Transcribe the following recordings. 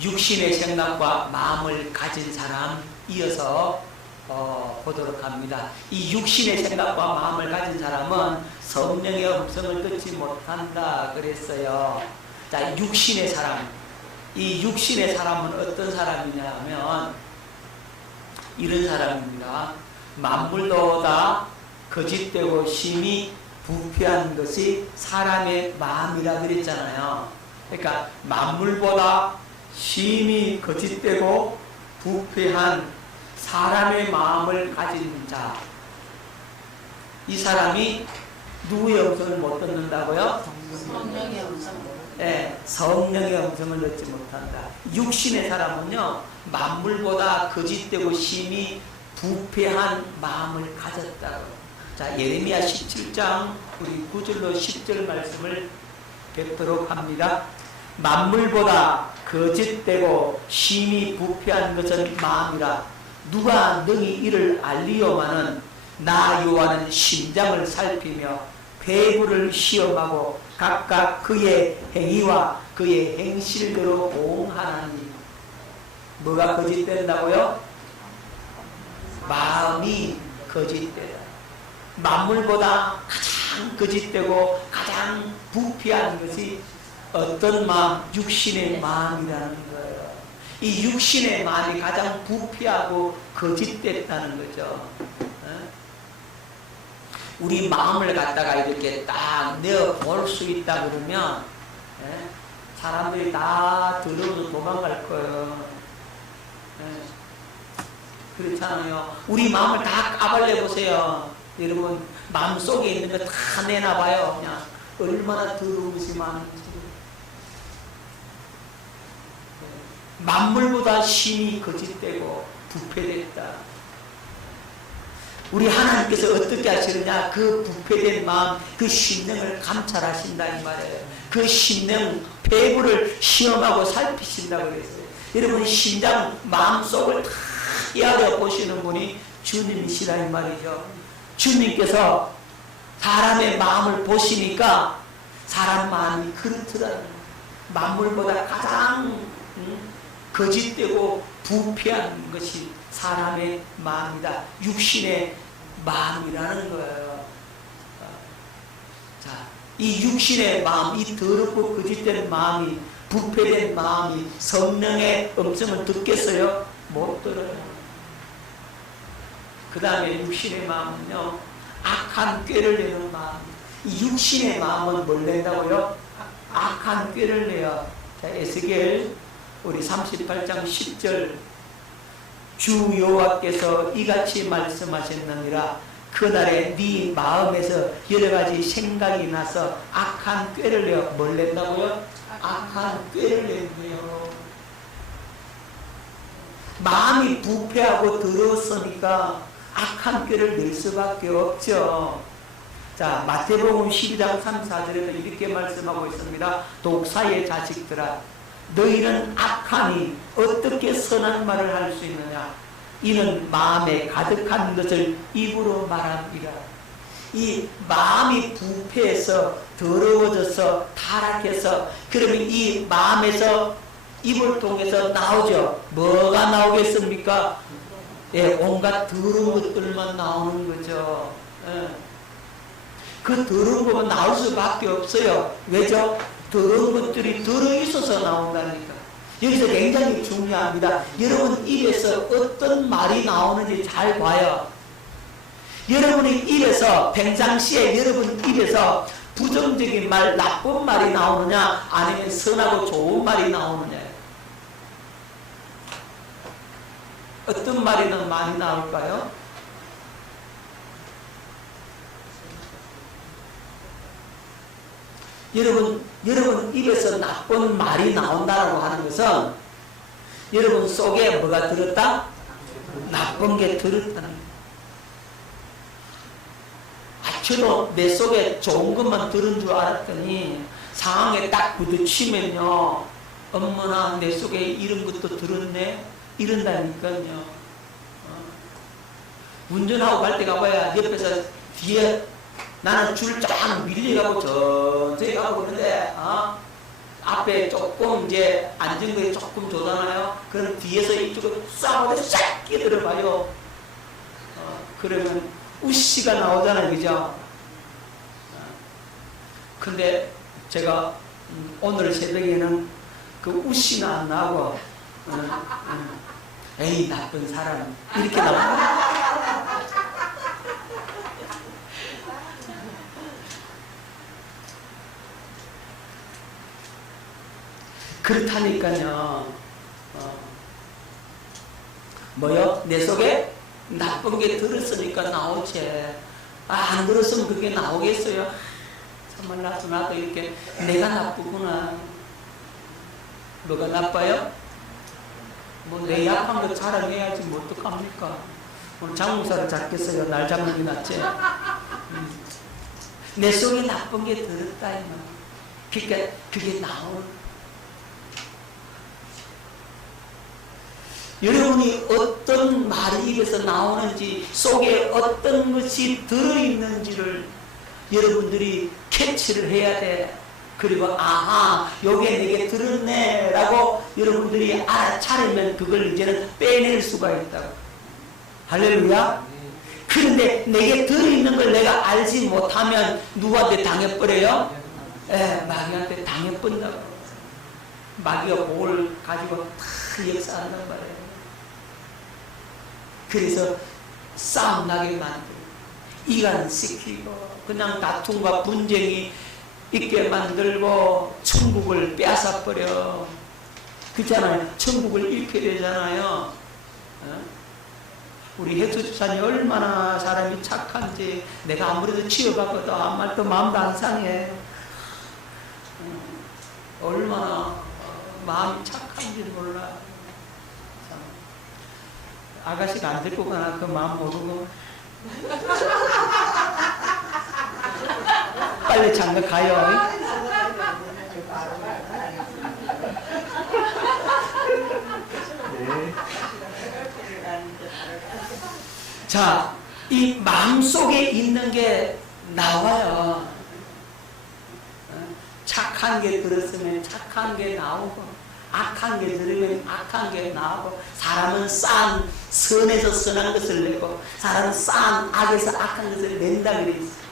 육신의 생각과 마음을 가진 사람 이어서 보도록 합니다. 이 육신의 생각과 마음을 가진 사람은 성령의 음성을 듣지 못한다 그랬어요. 자, 육신의 사람. 이 육신의 사람은 어떤 사람이냐 하면 이런 사람입니다. 만물보다 거짓되고 심히 부패한 것이 사람의 마음이라 그랬잖아요. 그러니까 만물보다 심히 거짓되고 부패한 사람의 마음을 가진 자, 이 사람이 누구의 음성을 못 듣는다고요? 성령의 음성을. 네, 성령의 음성을 듣지 못한다. 육신의 사람은요, 만물보다 거짓되고 심히 부패한 마음을 가졌다고. 자, 예레미야 17장 우리 9절로 10절 말씀을 뵙도록 합니다. 만물보다 거짓되고 심히 부패한 것은 마음이라. 누가 능히 이를 알리오마는 나 여호와는 심장을 살피며 배부를 시험하고 각각 그의 행위와 그의 행실대로 보응하나니. 뭐가 거짓된다고요? 마음이 거짓되다. 만물보다 가장 거짓되고 가장 부패한 것이 어떤 마음? 육신의 마음이라는 거예요. 이 육신의 마음이 가장 부패하고 거짓됐다는 거죠. 우리 마음을 갖다가 이렇게 딱 내어볼 수 있다 그러면 사람들이 다 들어오면 도망갈 거예요. 그렇잖아요. 우리 마음을 다 까발려 보세요. 여러분 마음속에 있는 거 다 내놔봐요. 그냥 얼마나 더러운 것이 많은지. 만물보다 심히 거짓되고 부패됐다. 우리 하나님께서 어떻게 하시느냐? 그 부패된 마음, 그 심령을 감찰하신다 이 말이에요. 그 심령, 배부를 시험하고 살피신다고 그랬어요. 여러분 심장, 마음속을 다 헤아려 보시는 분이 주님이시라 이 말이죠. 주님께서 사람의 마음을 보시니까 사람 마음이 그렇더라는 거예요. 만물보다 가장 거짓되고 부패한 것이 사람의 마음이다. 육신의 마음이라는 거예요. 자, 이 육신의 마음, 이 더럽고 거짓된 마음이, 부패된 마음이 성령의 음성을 듣겠어요? 못 들어요. 그 다음에 육신의 마음은요, 악한 꾀를 내는 마음. 이 육신의 마음은 뭘 낸다고요? 악한 꾀를 내요. 자, 에스겔 우리 38장 10절. 주 여호와께서 이같이 말씀하셨느니라. 그날에 네 마음에서 여러 가지 생각이 나서 악한 꾀를 내어. 뭘 낸다고요? 악한 꾀를 낸대요. 마음이 부패하고 더러웠으니까 악한 꾀를 낼 수밖에 없죠. 자, 마태복음 12장 3, 4절에서 이렇게 말씀하고 있습니다. 독사의 자식들아, 너희는 악하니 어떻게 선한 말을 할 수 있느냐? 이는 마음에 가득한 것을 입으로 말합니다. 이 마음이 부패해서 더러워져서 타락해서, 그러면 이 마음에서 입을 통해서 나오죠. 뭐가 나오겠습니까? 예, 온갖 더러운 것들만 나오는 거죠. 예. 그 더러운 것만 나올 수밖에 없어요. 왜죠? 더러운 것들이 들어있어서 나온다니까. 여기서 굉장히 중요합니다. 여러분 입에서 어떤 말이 나오는지 잘 봐요. 여러분의 입에서, 평상시에 여러분 입에서 부정적인 말, 나쁜 말이 나오느냐, 아니면 선하고 좋은 말이 나오느냐. 어떤 말이 더 많이 나올까요? 여러분 입에서 나쁜 말이 나온다고 하는 것은 여러분 속에 뭐가 들었다? 나쁜 게 들었다는 거예요. 저도 내 속에 좋은 것만 들은 줄 알았더니 상황에 딱 부딪히면요, 어머나 내 속에 이런 것도 들었네, 이런다니까요. 운전하고 갈 때 가봐야 옆에서 뒤에 나는 줄 쫙 밀려가고 천천히 가고 있는데 앞에 조금 이제 앉은 거에 조금 줬잖아요. 그럼 뒤에서 이쪽으로 싹 싹 끼들어봐요. 그러면 우씨가 나오잖아요. 그죠? 근데 제가 오늘 새벽에는 그 우씨가 안 나오고 에이 나쁜 사람 이렇게 나와요. 그렇다니까요. 뭐요? 내 속에 나쁜 게 들었으니까 나오지. 안 들었으면 그게 나오겠어요? 정말 나도 이렇게 내가 나쁘구나. 뭐가 나빠요? 뭐 내 약한 거 자랑해야지 뭐 어떡합니까? 오늘 장무사를 잡겠어요. 날 잡는 게 낫지. 내 속에 나쁜 게 들었다 이 말. 그러니까 그게 나온. 여러분이 어떤 말이 입에서 나오는지 속에 어떤 것이 들어있는지를 여러분들이 캐치를 해야 돼. 그리고 아하 요게 내게 들었네 라고 여러분들이 알아차리면 그걸 이제는 빼낼 수가 있다고. 할렐루야. 그런데 내게 들어있는 걸 내가 알지 못하면 누구한테 당해버려요? 마귀한테 당해버린다고. 마귀가 뭘 가지고 다 역사한단 말이에요. 그래서 싸움 나게 만들고 이간시키고 그냥 다툼과 분쟁이 있게 만들고 천국을 빼앗아버려. 그렇잖아요. 천국을 잃게 되잖아요. 우리 혜수 집사님 얼마나 사람이 착한지 내가 아무래도 치여봤거든. 아무 말도 마음도 안 상해. 얼마나 마음이 착한지 몰라. 아가씨가 안 데리고 가나 그 마음 모르고 빨리 장가 가요. 네. 자, 이 마음속에 있는 게 나와요. 착한 게 들었으면 착한 게 나오고 악한 게 들으면 악한 게 나오고 사람은 싼 선에서 선한 것을 내고 사람은 싼 악에서 악한 것을 낸다 그랬어요.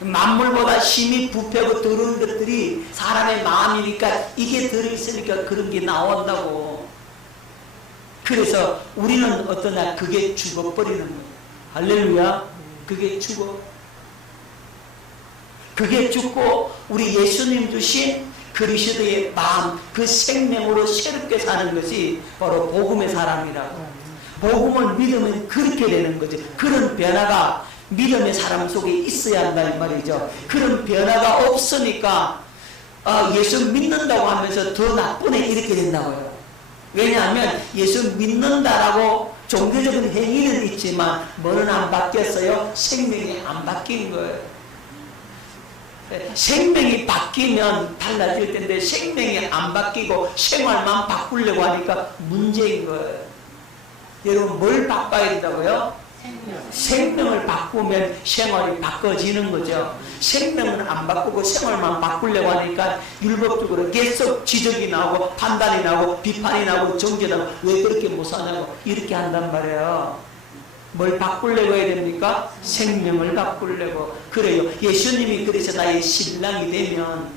만물보다 힘이 부패하고 더러운 것들이 사람의 마음이니까 이게 들어있으니까 그런 게 나온다고. 그래서 우리는 어떠나 그게 죽어버리는 거예요. 할렐루야. 그게 죽어. 그게 죽고 우리 예수님 주신 그리스도의 마음, 그 생명으로 새롭게 사는 것이 바로 복음의 사람이라고. 복음을 믿으면 그렇게 되는 거지. 그런 변화가 믿음의 사람 속에 있어야 한다는 말이죠. 그런 변화가 없으니까 예수 믿는다고 하면서 더 나쁜 애 이렇게 된다고요. 왜냐하면 예수 믿는다라고 종교적인 행위는 있지만 뭐는 안 바뀌었어요? 생명이 안 바뀐 거예요. 생명이 바뀌면 달라질 텐데 생명이 안 바뀌고 생활만 바꾸려고 하니까 문제인 거예요. 여러분 뭘 바꿔야 된다고요? 생명을 바꾸면 생활이 바꿔지는 거죠. 생명은 안 바꾸고 생활만 바꾸려고 하니까 율법적으로 계속 지적이 나오고 판단이 나오고 비판이 나오고 정죄 나오고 왜 그렇게 못 사냐고 이렇게 한단 말이에요. 뭘 바꾸려고 해야 됩니까? 생명을 바꾸려고. 그래요. 예수님이 그래서 나의 신랑이 되면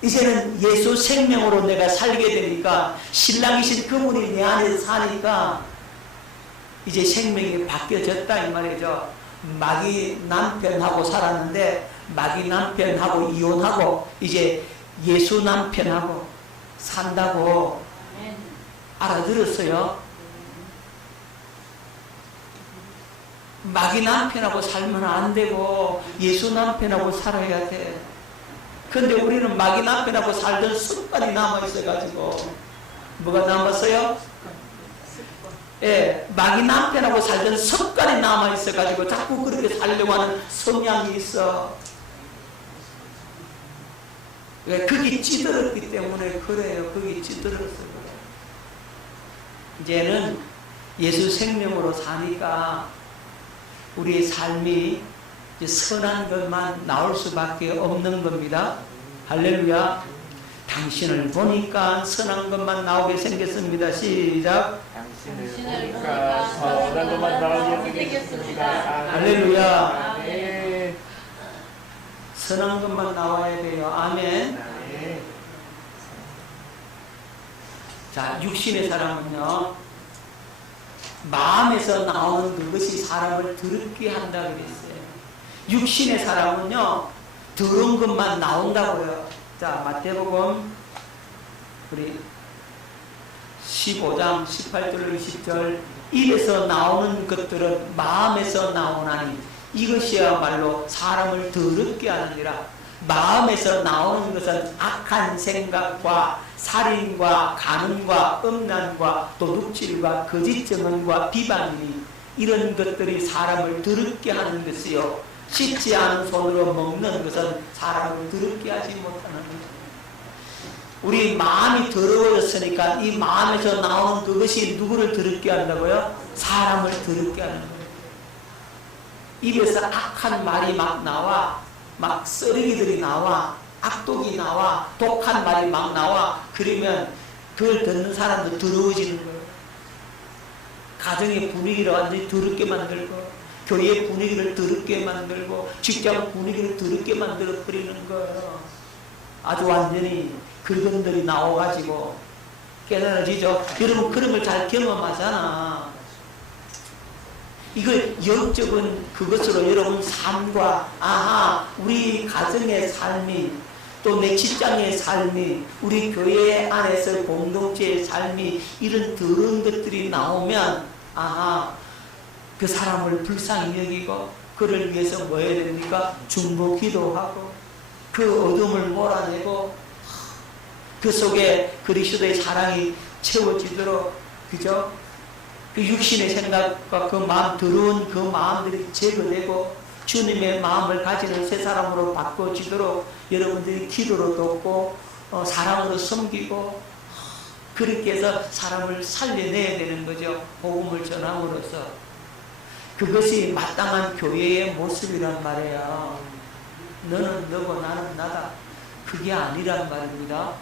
이제는 예수 생명으로 내가 살게 되니까 신랑이신 그분이 내 안에 사니까 이제 생명이 바뀌어졌다 이 말이죠. 마귀 남편하고 살았는데 마귀 남편하고 이혼하고 이제 예수 남편하고 산다고 알아들었어요. 마귀 남편하고 살면 안 되고 예수 남편하고 살아야 돼. 근데 우리는 마귀 남편하고 살던 습관이 남아있어가지고 뭐가 남았어요? 마귀 남편하고 살던 습관이 남아있어가지고 자꾸 그렇게 살려고 하는 성향이 있어. 왜? 그게 찌들었기 때문에 그래요. 그게 찌들었어요. 이제는 예수 생명으로 사니까 우리의 삶이 이제 선한 것만 나올 수밖에 없는 겁니다. 할렐루야. 당신을 보니까 선한 것만 나오게 생겼습니다. 시작. 당신을 보니까 선한 것만 나오게 생겼습니다. 할렐루야. 아멘. 선한 것만 나와야 돼요. 아멘. 아멘. 자, 육신의 사람은요, 마음에서 나오는 그것이 사람을 더럽게 한다 그랬어요. 육신의 사람은요, 더러운 것만 나온다고요. 자, 마태복음 우리 15장 18절 20절, 입에서 나오는 것들은 마음에서 나오나니 이것이야말로 사람을 더럽게 하느니라. 마음에서 나오는 것은 악한 생각과 살인과 간음과 음란과 도둑질과 거짓 증언과 비방이니 이런 것들이 사람을 더럽게 하는 것이요, 씻지 않은 손으로 먹는 것은 사람을 더럽게 하지 못하는 것입니다. 우리 마음이 더러워졌으니까 이 마음에서 나오는 그것이 누구를 더럽게 한다고요? 사람을 더럽게 하는 거예요. 입에서 악한 말이 막 나와, 막 쓰레기들이 나와, 악독이 나와, 독한 말이 막 나와. 그러면 그걸 듣는 사람도 더러워지는 거예요. 가정의 분위기를 완전히 더럽게 만들고, 교회의 분위기를 더럽게 만들고, 직장 분위기를 더럽게 만들어 버리는 거예요. 아주 완전히 그런들이 나와가지고 깨달아지죠. 여러분 그런 걸 잘 경험하잖아. 이걸 영적인 그것으로 여러분 삶과, 아하, 우리 가정의 삶이, 또 내 직장의 삶이, 우리 교회 안에서 공동체의 삶이 이런 더러운 것들이 나오면, 아하, 그 사람을 불쌍히 여기고 그를 위해서 뭐 해야 됩니까? 중보 기도하고 그 어둠을 몰아내고 그 속에 그리스도의 사랑이 채워지도록, 그죠? 그 육신의 생각과 그 마음, 더러운 그 마음들이 제거되고 주님의 마음을 가지는 새 사람으로 바꿔지도록 여러분들이 기도로 돕고 사랑으로 섬기고 그렇게 해서 사람을 살려내야 되는 거죠. 복음을 전함으로써. 그것이 마땅한 교회의 모습이란 말이에요. 너는 너고 나는 나다. 그게 아니란 말입니다.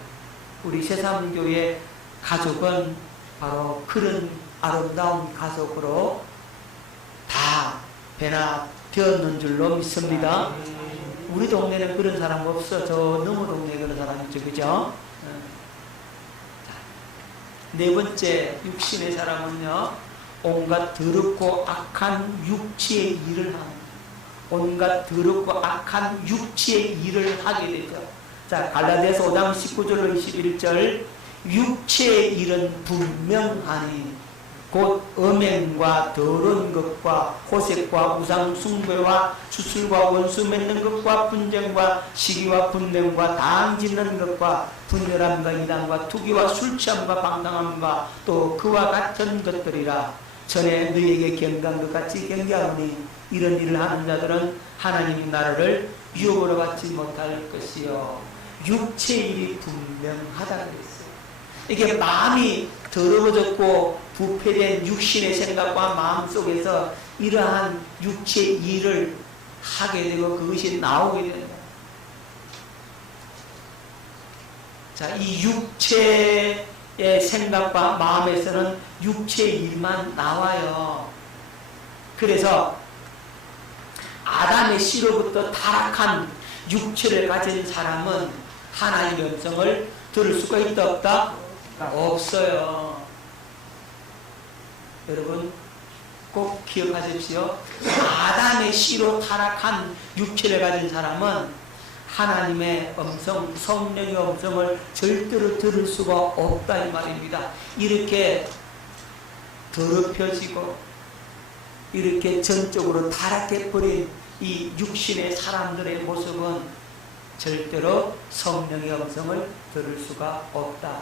우리 새삼교회 가족은 바로 그런 아름다운 가족으로 다 변화되었는 줄로 믿습니다. 우리 동네는 그런 사람 없어. 저 너무 동네에 그런 사람 있죠. 그죠? 네 번째, 육신의 사람은요, 온갖 더럽고 악한 육체의 일을 합니다. 온갖 더럽고 악한 육체의 일을 하게 되죠. 자, 갈라디아서 5장 19절로 21절, 육체의 일은 분명하니 곧 음행과 더러운 것과 호색과 우상 숭배와 주술과 원수 맺는 것과 분쟁과 시기와 분냄과 당 짓는 것과 분열함과 이단과 투기와 술 취함과 방탕함과 또 그와 같은 것들이라. 전에 너희에게 경계한 것 같이 경계하오니 이런 일을 하는 자들은 하나님의 나라를 유혹으로 받지 못할 것이요, 육체의 일이 분명하다 그랬어요. 이게 마음이 더러워졌고 부패된 육신의 생각과 마음 속에서 이러한 육체의 일을 하게 되고 그것이 나오게 된다. 자, 이 육체의 생각과 마음에서는 육체의 일만 나와요. 그래서 아담의 씨로부터 타락한 육체를 가진 사람은 하나님의 음성을 들을 수가 있다 없다? 없어요. 여러분 꼭 기억하십시오. 아담의 씨로 타락한 육체를 가진 사람은 하나님의 음성, 성령의 음성을 절대로 들을 수가 없다 이 말입니다. 이렇게 더럽혀지고 이렇게 전적으로 타락해버린 이 육신의 사람들의 모습은 절대로 성령의 음성을 들을 수가 없다.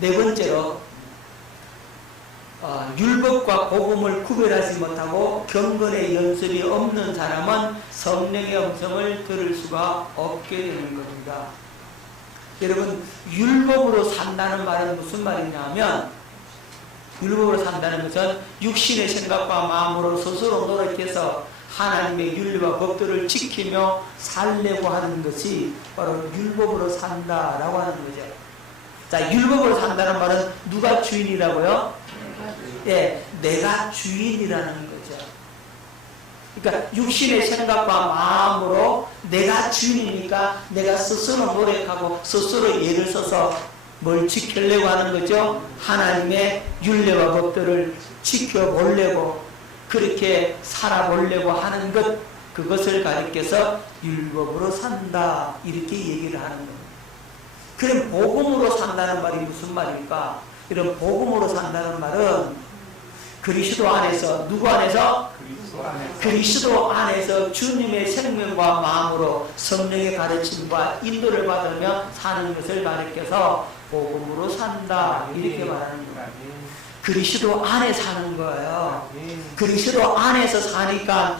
네 번째로, 율법과 복음을 구별하지 못하고 경건의 연습이 없는 사람은 성령의 음성을 들을 수가 없게 되는 겁니다. 여러분, 율법으로 산다는 말은 무슨 말이냐면 율법으로 산다는 것은 육신의 생각과 마음으로 스스로 노력해서 하나님의 윤리와 법도를 지키며 살려고 하는 것이 바로 율법으로 산다라고 하는 거죠. 자, 율법으로 산다는 말은 누가 주인이라고요? 예, 내가 주인이라는 거죠. 그러니까 육신의 생각과 마음으로 내가 주인이니까 내가 스스로 노력하고 스스로 예를 써서 뭘 지키려고 하는 거죠? 하나님의 율례와 법들을 지켜보려고 그렇게 살아보려고 하는 것, 그것을 가리켜서 율법으로 산다 이렇게 얘기를 하는 겁니다. 그럼 복음으로 산다는 말이 무슨 말일까? 이런 복음으로 산다는 말은 그리스도 안에서, 누구 안에서? 그리스도 안에서 주님의 생명과 마음으로 성령의 가르침과 인도를 받으며 사는 것을 가리켜서 복음으로 산다 이렇게 말하는 거예요. 그리스도 안에 사는 거예요. 그리스도 안에서 사니까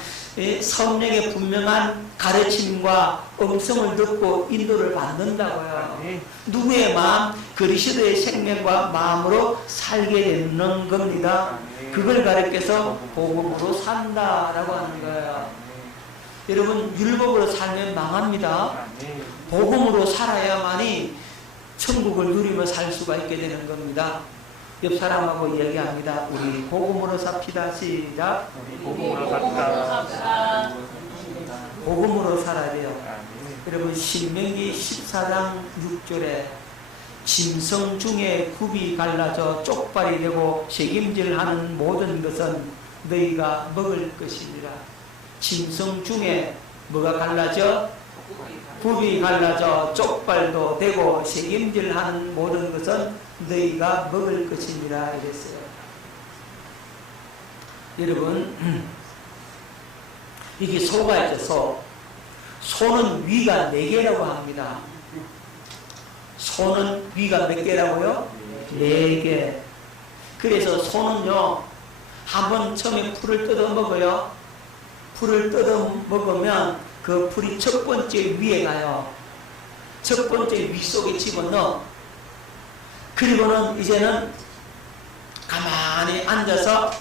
성령의 분명한 가르침과 음성을 듣고 인도를 받는다고요. 누구의 마음? 그리스도의 생명과 마음으로 살게 되는 겁니다. 그걸 가르쳐서 복음으로 산다라고 하는 거예요. 여러분, 율법으로 살면 망합니다. 복음으로 살아야만이 천국을 누리며 살 수가 있게 되는 겁니다. 옆 사람하고 이야기합니다. 우리 복음으로 삽시다. 시작. 복음으로 삽시다. 복음으로 살아야 돼요. 여러분, 신명기 14장 6절에 짐승 중에 굽이 갈라져 쪽발이 되고 책임질하는 모든 것은 너희가 먹을 것이니라. 짐승 중에 뭐가 갈라져? 굽이 갈라져 쪽발도 되고 책임질하는 모든 것은 너희가 먹을 것이니라 이랬어요. 여러분, 이게 소가 있죠. 소. 소는 위가 4개라고 합니다. 소는 위가 몇 개라고요? 4개. 그래서 소는요, 한번 처음에 풀을 뜯어 먹어요. 풀을 뜯어 먹으면 그 풀이 첫 번째 위에 가요. 첫 번째 위 속에 집어넣어. 그리고는 이제는 가만히 앉아서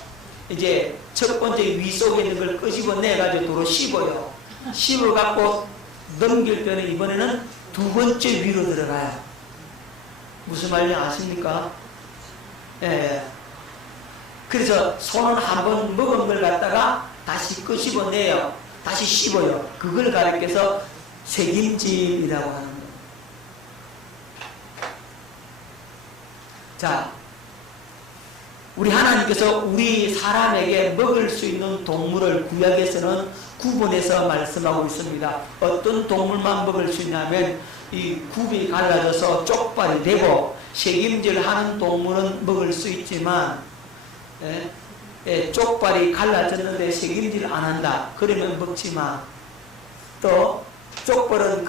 이제 첫 번째 위 속에 있는 걸 끄집어내가지고 도로 씹어요. 씹어갖고 넘길 때는 이번에는 두 번째 위로 들어가요. 무슨 말인지 아십니까? 예. 그래서 손은 한번 먹은 걸 갖다가 다시 끄집어내요. 다시 씹어요. 그걸 가리켜서 책임질이라고 하는 거예요. 자, 우리 하나님께서 우리 사람에게 먹을 수 있는 동물을 구약에서는 구분해서 말씀하고 있습니다. 어떤 동물만 먹을 수 있냐면 이 굽이 갈라져서 쪽발이 되고 책임질하는 동물은 먹을 수 있지만 쪽발이 갈라졌는데 책임질 안 한다. 그러면 먹지만 또 쪽발은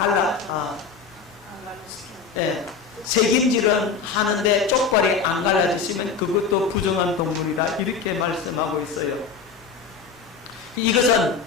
책임질은 하는데 쪽발이 안 갈라졌으면 그것도 부정한 동물이다. 이렇게 말씀하고 있어요. 이것은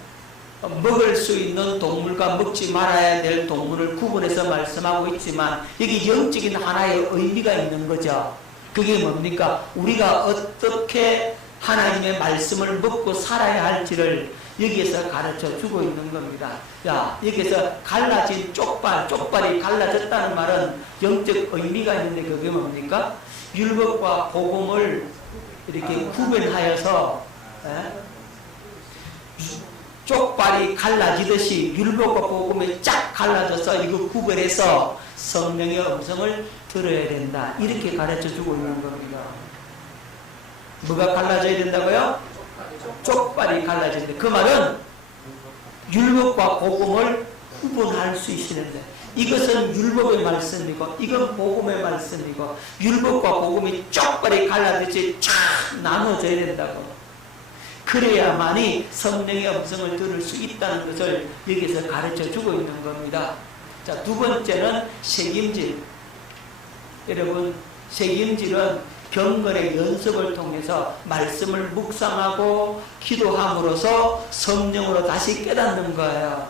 먹을 수 있는 동물과 먹지 말아야 될 동물을 구분해서 말씀하고 있지만 여기 영적인 하나의 의미가 있는 거죠. 그게 뭡니까? 우리가 어떻게 하나님의 말씀을 먹고 살아야 할지를 여기에서 가르쳐 주고 있는 겁니다. 야, 여기서 갈라진 쪽발이 갈라졌다는 말은 영적 의미가 있는데 그게 뭡니까? 율법과 복음을 이렇게 구분하여서 쪽발이 갈라지듯이 율법과 복음이 쫙 갈라져서 이거 구별해서 성령의 음성을 들어야 된다. 이렇게 가르쳐 주고 있는 겁니다. 뭐가 갈라져야 된다고요? 쪽발이 갈라진다. 그 말은 율법과 복음을 구분할 수 있으는데 이것은 율법의 말씀이고 이건 복음의 말씀이고 율법과 복음이 쪽발이 갈라지듯이 쫙 나눠져야 된다고. 그래야만이 성령의 음성을 들을 수 있다는 것을 여기서 가르쳐 주고 있는 겁니다. 자, 두 번째는 책임질. 여러분, 책임질은 경건의 연습을 통해서 말씀을 묵상하고 기도함으로써 성령으로 다시 깨닫는 거예요.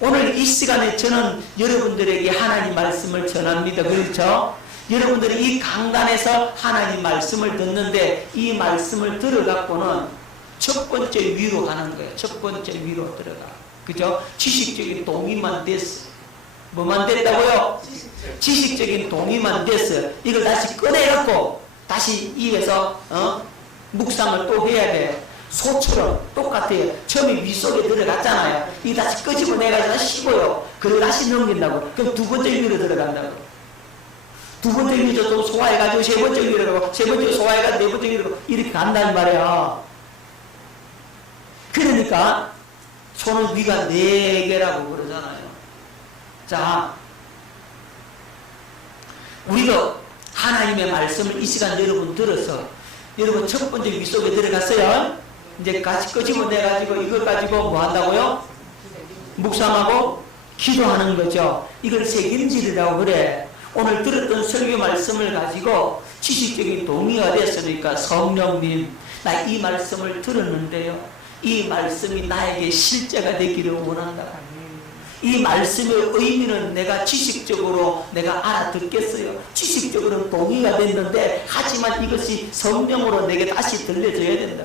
오늘 이 시간에 저는 여러분들에게 하나님 말씀을 전합니다. 그렇죠? 여러분들이 이 강단에서 하나님 말씀을 듣는데 이 말씀을 들어갖고는 첫 번째 위로 가는 거예요. 첫 번째 위로 들어가. 그죠? 지식적인 동의만 됐어요. 뭐만 됐다고요? 지식적인 동의만 됐어요. 이걸 다시 꺼내갖고 다시 입에서 묵상을 또 해야 돼. 소처럼 똑같아요. 처음에 위 속에 들어갔잖아요. 이 다시 끄집어내가지고 다시 씹어요. 그리고 다시 넘긴다고. 그럼 두 번째 위로 들어간다고. 두 번째 위로 또 소화해가지고 세 번째 위로 가고 세 번째 소화해가지고 네 번째 위로 가고 이렇게 간단 말이야. 그러니까 손은 위가 4개라고 그러잖아요. 자, 우리도 하나님의 말씀을 이 시간 여러분 들어서 여러분 첫 번째 위 속에 들어갔어요. 이제 같이 끄집어내가지고 이걸 가지고 뭐 한다고요? 묵상하고 기도하는 거죠. 이걸 책임질이라고 그래. 오늘 들었던 설교 말씀을 가지고 지식적인 동의가 됐으니까 성령님, 나 이 말씀을 들었는데요. 이 말씀이 나에게 실제가 되기를 원한다. 이 말씀의 의미는 내가 지식적으로 내가 알아듣겠어요. 지식적으로는 동의가 됐는데 하지만 이것이 성령으로 내게 다시 들려줘야 된다.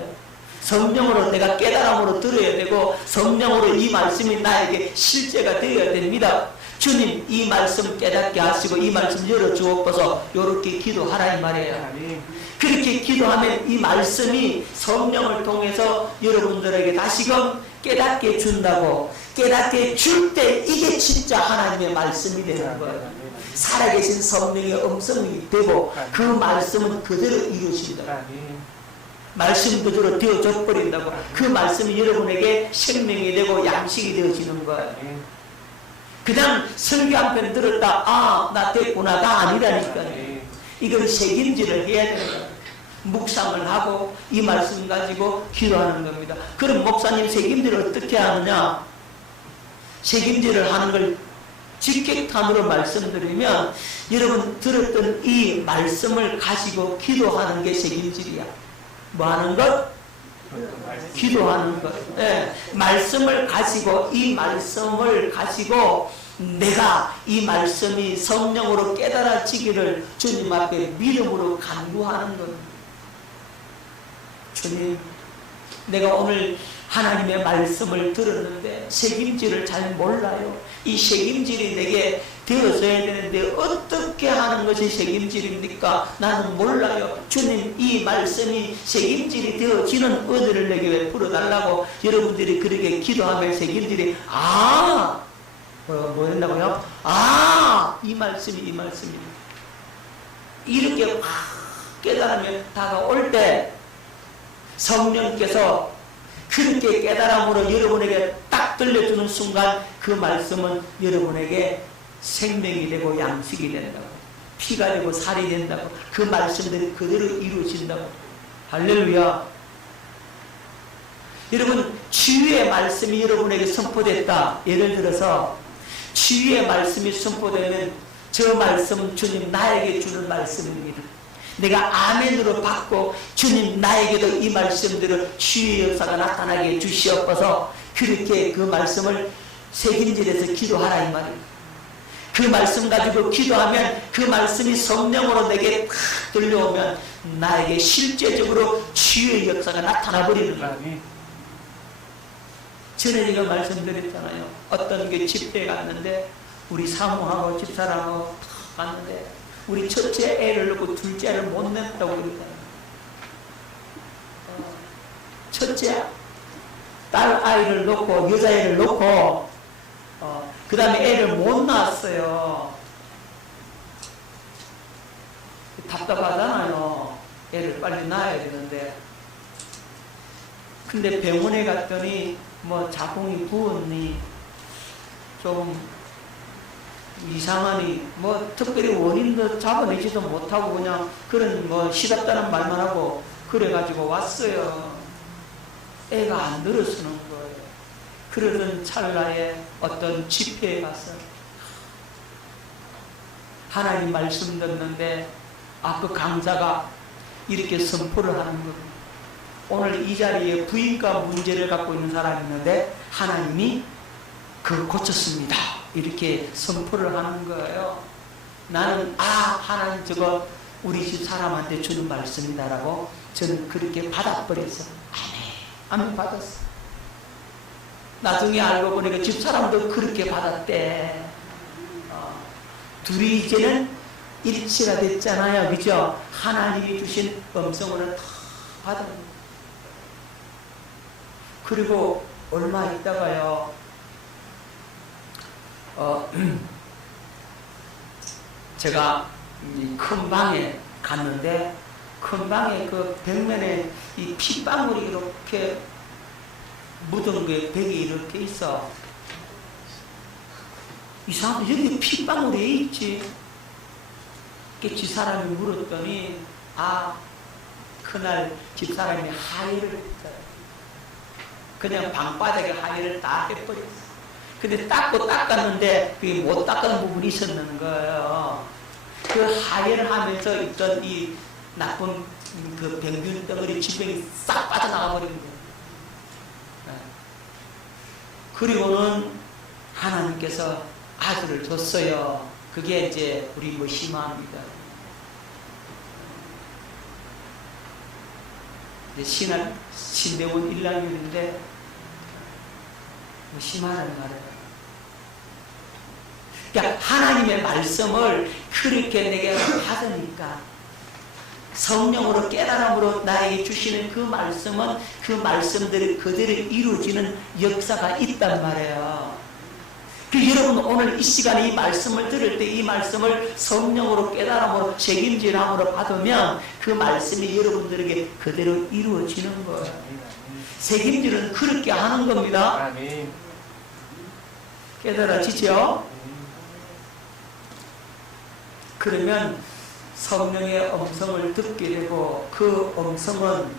성령으로 내가 깨달음으로 들어야 되고 성령으로 이 말씀이 나에게 실제가 되어야 됩니다. 주님 이 말씀 깨닫게 하시고 이 말씀 열어주옵소서. 이렇게 기도하라 이 말이에요. 그렇게 기도하면 이 말씀이 성령을 통해서 여러분들에게 다시금 깨닫게 준다고. 깨닫게 줄 때 이게 진짜 하나님의 말씀이 되는 거예요. 살아계신 성령의 음성이 되고 그 말씀은 그대로 이루어진다. 말씀 그대로 되어져 버린다고. 그 말씀이 여러분에게 생명이 되고 양식이 되어지는 거예요. 그냥 설교 한 편 들었다 아 나 됐구나가 아니라니까요. 이걸 책임질을 해야 되는 거예요. 묵상을 하고 이 말씀 가지고 기도하는 겁니다. 그럼 목사님 책임질을 어떻게 하느냐? 책임질을 하는 걸 직격탄으로 말씀드리면 여러분 들었던 이 말씀을 가지고 기도하는 게 책임질이야. 뭐 하는 것? 기도하는 것. 네. 말씀을 가지고 이 말씀을 가지고 내가 이 말씀이 성령으로 깨달아지기를 주님 앞에 믿음으로 간구하는 겁니다. 주님, 내가 오늘 하나님의 말씀을 들었는데 책임질을 잘 몰라요. 이 책임질이 내게 되어져야 되는데 어떻게 하는 것이 책임질입니까? 나는 몰라요. 주님 이 말씀이 책임질이 되어지는 은혜를 내게 베풀어 달라고 여러분들이 그렇게 기도하면 책임질이 뭐 된다고요? 이 말씀이 이렇게 확 깨달으면 다가올 때 성령께서 그렇게 깨달음으로 여러분에게 딱 들려주는 순간 그 말씀은 여러분에게 생명이 되고 양식이 된다고. 피가 되고 살이 된다고. 그 말씀들이 그대로 이루어진다고. 할렐루야. 여러분 치유의 말씀이 여러분에게 선포됐다. 예를 들어서 치유의 말씀이 선포되면 저 말씀은 주님 나에게 주는 말씀입니다. 내가 아멘으로 받고 주님 나에게도 이 말씀대로 치유의 역사가 나타나게 주시옵소서. 그렇게 그 말씀을 책임질해서 기도하라 이 말이에요. 그 말씀 가지고 기도하면 그 말씀이 성령으로 내게 탁 들려오면 나에게 실제적으로 치유의 역사가 나타나 버리는 거예요. 전에 제가 말씀드렸잖아요. 어떤 게 집회에 갔는데 우리 사모하고 집사람하고 탁 갔는데 우리 첫째 애를 놓고 둘째 애를 못 냈다고 그러잖아요. 첫째 딸 아이를 놓고 여자애를 놓고 그 다음에 애를 못 낳았어요. 답답하잖아요. 애를 빨리 낳아야 되는데. 근데 병원에 갔더니 뭐 자궁이 부었니 좀 이상하니 뭐 특별히 원인도 잡아내지도 못하고 그냥 그런 뭐 시답다는 말만 하고 그래가지고 왔어요. 애가 안 늘어서는 거예요. 그러던 찰나에 어떤 집회에 가서 하나님 말씀 듣는데 그 강사가 이렇게 선포를 하는 겁니다. 오늘 이 자리에 부인과 문제를 갖고 있는 사람이 있는데 하나님이 그걸 고쳤습니다. 이렇게 선포를 하는 거예요. 나는 하나님 저거 우리 집 사람한테 주는 말씀이다라고 저는 그렇게 받아버렸어. 아멘 받았어. 나중에 알고 보니까 집 사람도 그렇게 받았대. 둘이 이제는 일치가 됐잖아요. 그죠? 하나님이 주신 음성을 다 받았는. 그리고 얼마 있다가요. 제가 큰 방에 갔는데 큰 방에 그 벽면에 이 핏방울이 이렇게 묻은 게 벽에 이렇게 있어. 이상하게 여기 핏방울이 왜 있지? 그 집사람이 물었더니 그날 집사람이 하의를 했어요. 그냥 방바닥에 하의를 다 해버렸어. 근데 닦았는데 그게 못 닦은 부분이 있었는 거예요. 그 하의를 하면서 있던 이 나쁜 그 병균 덩어리 질병이 싹 빠져나가 버린 거예요. 그리고는 하나님께서 아들을 줬어요. 그게 이제 우리 심화입니다. 이제 신대원 1학년인데 심화라는 말이에요. 그러니까 하나님의 말씀을 그렇게 내게 받으니까 성령으로 깨달음으로 나에게 주시는 그 말씀은 그 말씀들이 그대로 이루어지는 역사가 있단 말이에요. 여러분 오늘 이 시간에 이 말씀을 들을 때 이 말씀을 성령으로 깨달음으로 책임질함으로 받으면 그 말씀이 여러분들에게 그대로 이루어지는 거예요. 책임질은 그렇게 하는 겁니다. 깨달아지죠? 그러면 성령의 음성을 듣게 되고 그 음성은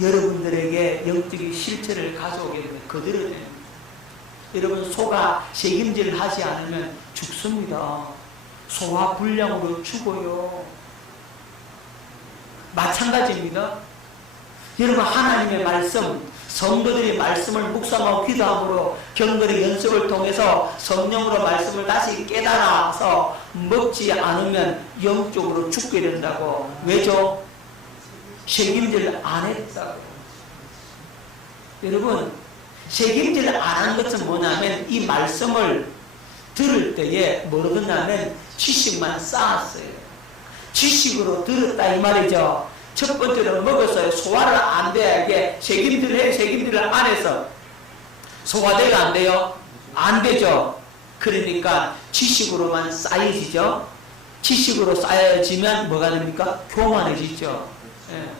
여러분들에게 영적인 실체를 가져오게 되면 그대로 됩니다. 여러분 소가 책임질을 하지 않으면 죽습니다. 소화 불량으로 죽어요. 마찬가지입니다. 여러분 하나님의 말씀, 성도들이 말씀을 묵상하고 기도함으로 경건의 연습을 통해서 성령으로 말씀을 다시 깨달아서 먹지 않으면 영적으로 죽게 된다고. 왜죠? 책임질 안 했다고. 여러분 책임질 안 한 것은 뭐냐면 이 말씀을 들을 때에 모르겠냐면 지식만 쌓았어요. 지식으로 들었다 이 말이죠. 첫 번째로 먹었어요. 소화를 안 되게 책임질을 안 해서 소화대가 안 돼요? 안 되죠. 그러니까 지식으로만 쌓여지죠. 지식으로 쌓여지면 뭐가 됩니까? 교만해지죠. 예.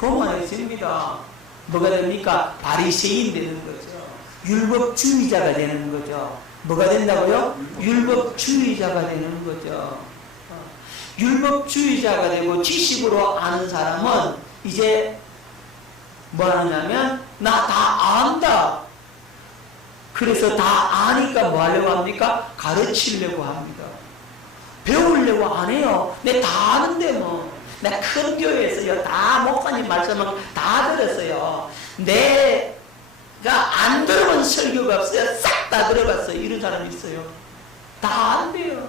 교만해집니다. 뭐가 됩니까? 바리새인 되는 거죠. 율법주의자가 되는 거죠. 뭐가 된다고요? 율법주의자가 되는 거죠. 율법주의자가 되고 지식으로 아는 사람은 이제 뭐 하냐면 나 다 안다. 그래서 다 아니까 뭐 하려고 합니까? 가르치려고 합니다. 배우려고 안 해요. 내 다 아는데 뭐. 내가 큰 교회에서요 다 목사님 말씀을 다 들었어요. 내가 안 들어본 설교가 없어요. 싹 다 들어봤어요. 이런 사람이 있어요. 다 안 돼요.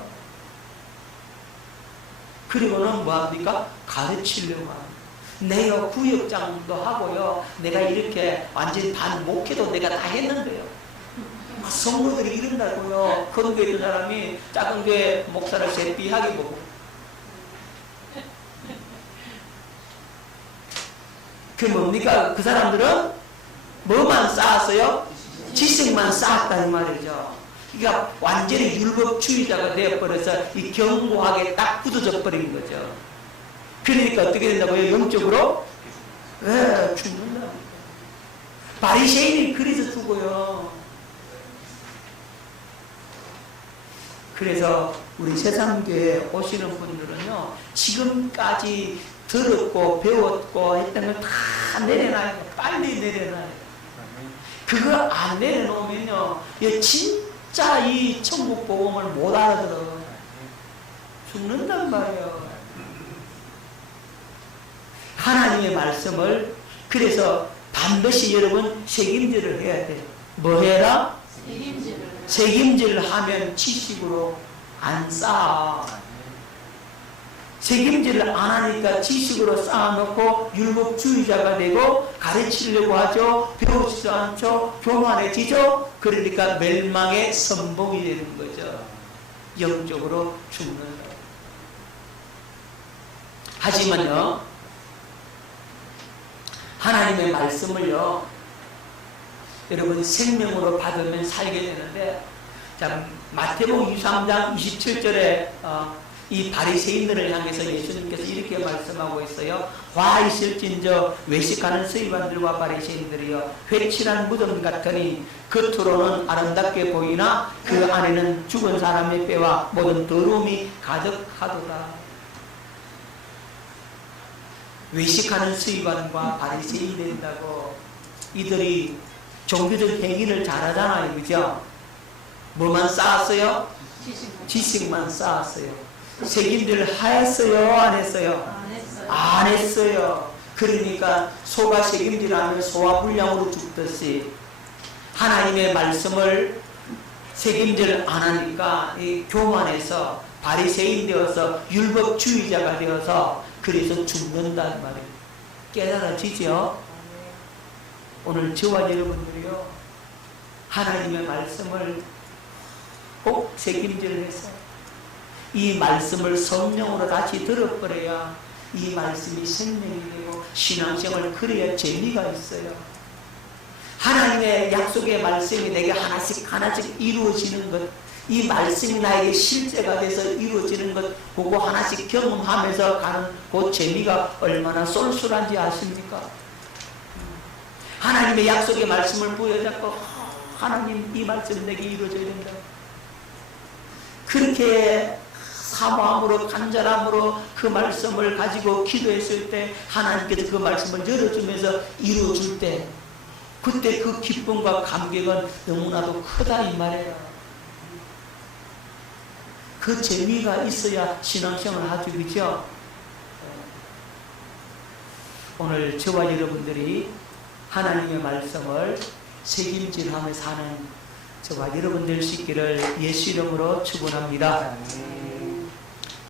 그리고는 뭐합니까? 가르치려고 합니다. 내가 구역장도 하고요. 내가 이렇게 완전히 반 목회도 내가 다 했는데요. 성도들이 이런다고요. 큰 교회 있는 사람이 작은 교회 목사를 제비하게 보고. 그 뭡니까? 그 사람들은 뭐만 쌓았어요? 지식만 쌓았다는 말이죠. 그러니까 완전히 율법주의자가 되어버려서 이 견고하게 딱 굳어져 버린 거죠. 그러니까 어떻게 된다고요? 영적으로? 죽는다. 바리새인이 그래서 죽어요. 그래서 우리 세상교회에 오시는 분들은요 지금까지 들었고 배웠고 했던 걸 다 내려놔요. 빨리 내려놔요. 그거 안 내려놓으면요 진짜 이 천국 복음을 못 알아들어. 죽는단 말이에요. 하나님의 말씀을 그래서 반드시 여러분 책임질을 해야 돼. 뭐 해라? 책임질을 하면 지식으로 안 쌓아. 책임질을 안 하니까 지식으로 쌓아놓고 율법주의자가 되고 가르치려고 하죠. 배우지도 않죠. 교만해지죠. 그러니까 멸망의 선봉이 되는 거죠. 영적으로 죽는다. 하지만요, 하나님의 말씀을요, 여러분 생명으로 받으면 살게 되는데, 자, 마태복음 23장 27절에 이 바리새인들을 향해서 예수님께서 이렇게 말씀하고 있어요. 화 있을진저 외식하는 서기관들과 바리새인들이여 회칠한 무덤 같으니 겉으로는 아름답게 보이나 그 안에는 죽은 사람의 뼈와 모든 더러움이 가득하도다. 외식하는 서기관과 바리새인이 된다고. 이들이 종교적 행위를 잘하잖아요, 그죠? 뭐만 쌓았어요? 지식만 쌓았어요. 책임질 하였어요? 안 했어요? 안 했어요. 그러니까 소가 책임질하면 소와 분량으로 죽듯이 하나님의 말씀을 책임질 안 하니까 이 교만해서 바리새인 되어서 율법주의자가 되어서 그래서 죽는단 말이에요. 깨달아지죠? 오늘 저와 여러분들이요, 하나님의 말씀을 꼭 책임질해서 이 말씀을 성령으로 다시 들어버려야 이 말씀이 생명이 되고 신앙생활을 그래야 재미가 있어요. 하나님의 약속의 말씀이 내게 하나씩 하나씩 이루어지는 것, 이 말씀이 나에게 실제가 돼서 이루어지는 것, 그거 하나씩 경험하면서 가는 그 재미가 얼마나 쏠쏠한지 아십니까? 하나님의 약속의 말씀을 부여잡고 하나님 이 말씀 내게 이루어져야 된다. 그렇게 사모함으로 간절함으로 그 말씀을 가지고 기도했을 때 하나님께서 그 말씀을 열어주면서 이루어줄 때 그때 그 기쁨과 감격은 너무나도 크다 이 말이에요. 그 재미가 있어야 신앙생활을 하죠, 그죠? 오늘 저와 여러분들이 하나님의 말씀을 책임질하며 사는 저와 여러분 될 수 있기를 예수 이름으로 축원합니다.